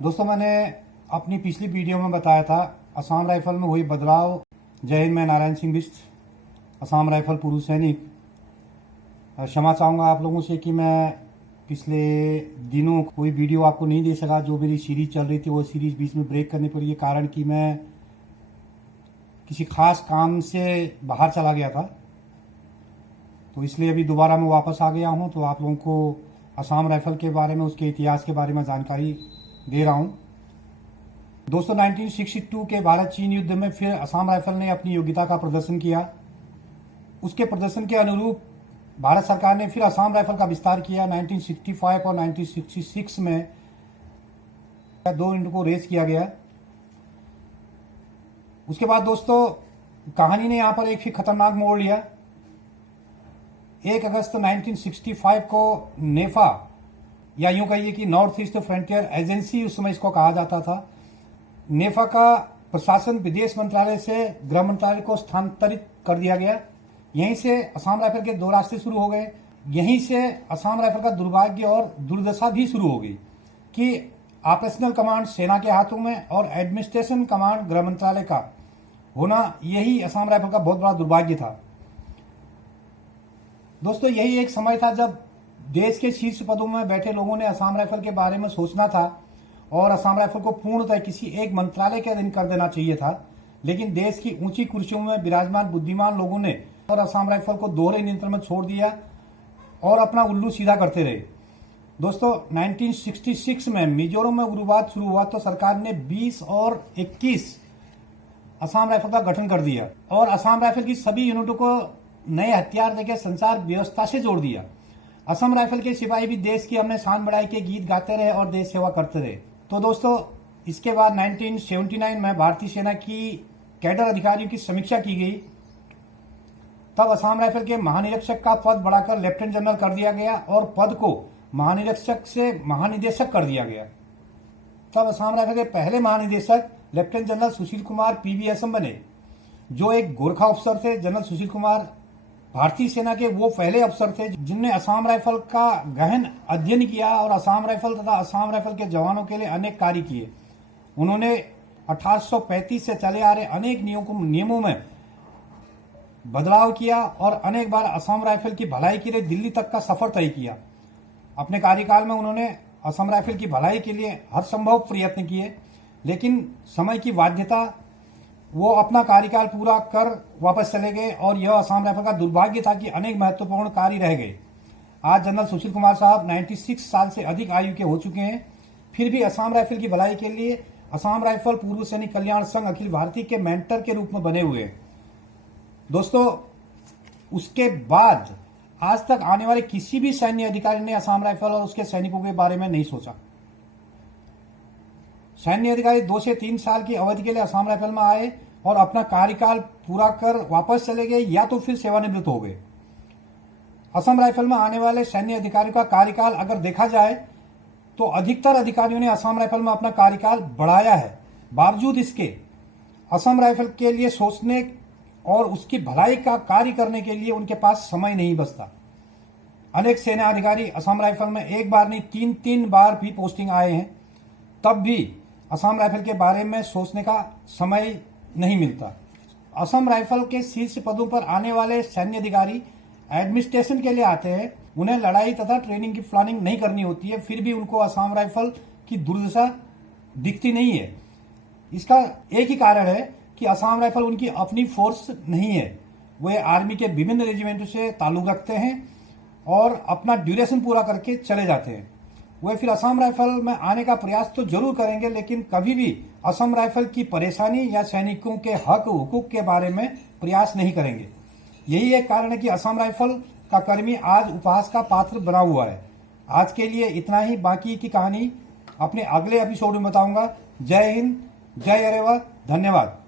दोस्तों, मैंने अपनी पिछली वीडियो में बताया था असम राइफल में हुई बदलाव। जय हिंद, मैं नारायण सिंह बिष्ट, असम राइफल पूर्व सैनिक। क्षमा चाहूँगा आप लोगों से कि मैं पिछले दिनों कोई वीडियो आपको नहीं दे सका। जो मेरी सीरीज चल रही थी वो सीरीज बीच में ब्रेक करनी पड़ी। ये कारण कि मैं किसी खास काम से बाहर चला गया था, तो इसलिए अभी दोबारा मैं वापस आ गया हूँ। तो आप लोगों को असम राइफल के बारे में, उसके इतिहास के बारे में जानकारी दे रहा हूँ। दोस्तों, 1962 के भारत चीन युद्ध में फिर असम राइफल ने अपनी योग्यता का प्रदर्शन किया। उसके प्रदर्शन के अनुरूप भारत सरकार ने फिर असम राइफल का विस्तार किया। 1965 और 1966 में 2 यूनिट को रेस किया गया। उसके बाद दोस्तों, कहानी ने यहां पर एक फिर खतरनाक मोड़ लिया। 1 अगस्त 1965 को नेफा, या यूं कहिए कि नॉर्थ ईस्ट फ्रंटियर एजेंसी, उस समय इसको कहा जाता था, नेफा का प्रशासन विदेश मंत्रालय से गृह मंत्रालय को स्थानांतरित कर दिया गया। यहीं से असम राइफल के 2 रास्ते शुरू हो गए। यहीं से असम राइफल का दुर्भाग्य और दुर्दशा भी शुरू हो गई कि ऑपरेशनल कमांड सेना के हाथों में और एडमिनिस्ट्रेशन कमांड गृह मंत्रालय का होना, यही असम राइफल का बहुत बड़ा दुर्भाग्य था। दोस्तों, यही एक समय था जब देश के शीर्ष पदों में बैठे लोगों ने असम राइफल के बारे में सोचना था और असम राइफल को पूर्णतः किसी एक मंत्रालय के अधीन कर देना चाहिए था। लेकिन देश की ऊंची कुर्सियों में विराजमान बुद्धिमान लोगों ने और असम राइफल को दोहरे नियंत्रण में छोड़ दिया और अपना उल्लू सीधा करते रहे। दोस्तों, 1966 में मिजोरम में उग्रवाद शुरू हुआ तो सरकार ने 20 और 21 असम राइफल का गठन कर दिया और असम राइफल की सभी यूनिटों को नए हथियार देकर संचार व्यवस्था से जोड़ दिया। असम राइफल के सिपाही भी देश की हमने शान बढ़ाई के गीत गाते रहे और देश सेवा करते रहे। तो दोस्तों, इसके बाद 1979 में भारतीय सेना की कैडर अधिकारियों की समीक्षा की गई। तब असम राइफल के महानिरीक्षक का पद बढ़ाकर लेफ्टिनेंट जनरल कर दिया गया और पद को महानिरीक्षक से महानिदेशक कर दिया गया। तब असम राइफल के पहले महानिदेशक lieutenant general Sushil Kumar PVSM बने, जो एक गोरखा अफसर थे। जनरल सुशील कुमार भारतीय सेना के वो पहले अफसर थे जिनने असम राइफल का गहन अध्ययन किया और असम राइफल तथा असम राइफल के जवानों के लिए अनेक कार्य किए। उन्होंने 1835 से चले आ रहे अनेक नियमों में बदलाव किया और अनेक बार असम राइफल की भलाई के लिए दिल्ली तक का सफर तय किया। अपने कार्यकाल में उन्होंने असम राइफल की भलाई के लिए हर संभव प्रयत्न किए, लेकिन समय की बाध्यता, वो अपना कार्यकाल पूरा कर वापस चले गए और यह असम राइफल का दुर्भाग्य था कि अनेक महत्वपूर्ण कार्य रह गए। आज जनरल सुशील कुमार साहब 96 साल से अधिक आयु के हो चुके हैं, फिर भी असम राइफल की भलाई के लिए असम राइफल पूर्व सैनिक कल्याण संघ अखिल भारतीय के मेंटर के रूप में बने हुए हैं। दोस्तों, उसके बाद आज तक आने वाले किसी भी सैन्य अधिकारी ने असम राइफल और उसके सैनिकों के बारे में नहीं सोचा। सैन्य अधिकारी 2 से 3 साल की अवधि के लिए असम राइफल में आए और अपना कार्यकाल पूरा कर वापस चले गए या तो फिर सेवानिवृत्त हो गए। असम राइफल में आने वाले सैन्य अधिकारियों का कार्यकाल अगर देखा जाए तो अधिकतर अधिकारियों ने असम राइफल में अपना कार्यकाल बढ़ाया है। बावजूद इसके असम राइफल के लिए सोचने और उसकी भलाई का कार्य करने के लिए उनके पास समय नहीं बचता। अनेक सेना अधिकारी असम राइफल में एक बार नहीं 3-3 बार भी पोस्टिंग आए हैं, तब भी असम राइफल के बारे में सोचने का समय नहीं मिलता। असम राइफल के शीर्ष पदों पर आने वाले सैन्य अधिकारी एडमिनिस्ट्रेशन के लिए आते हैं। उन्हें लड़ाई तथा ट्रेनिंग की प्लानिंग नहीं करनी होती है, फिर भी उनको असम राइफल की दुर्दशा दिखती नहीं है। इसका एक ही कारण है कि असम राइफल उनकी अपनी फोर्स नहीं है। वे आर्मी के विभिन्न रेजिमेंटों से ताल्लुक रखते हैं और अपना ड्यूरेशन पूरा करके चले जाते हैं। वे फिर असम राइफल में आने का प्रयास तो जरूर करेंगे, लेकिन कभी भी असम राइफल की परेशानी या सैनिकों के हक हुकूक के बारे में प्रयास नहीं करेंगे। यही एक कारण है कि असम राइफल का कर्मी आज उपहास का पात्र बना हुआ है। आज के लिए इतना ही, बाकी की कहानी अपने अगले एपिसोड में बताऊंगा। जय हिंद, जय अरेवा, धन्यवाद।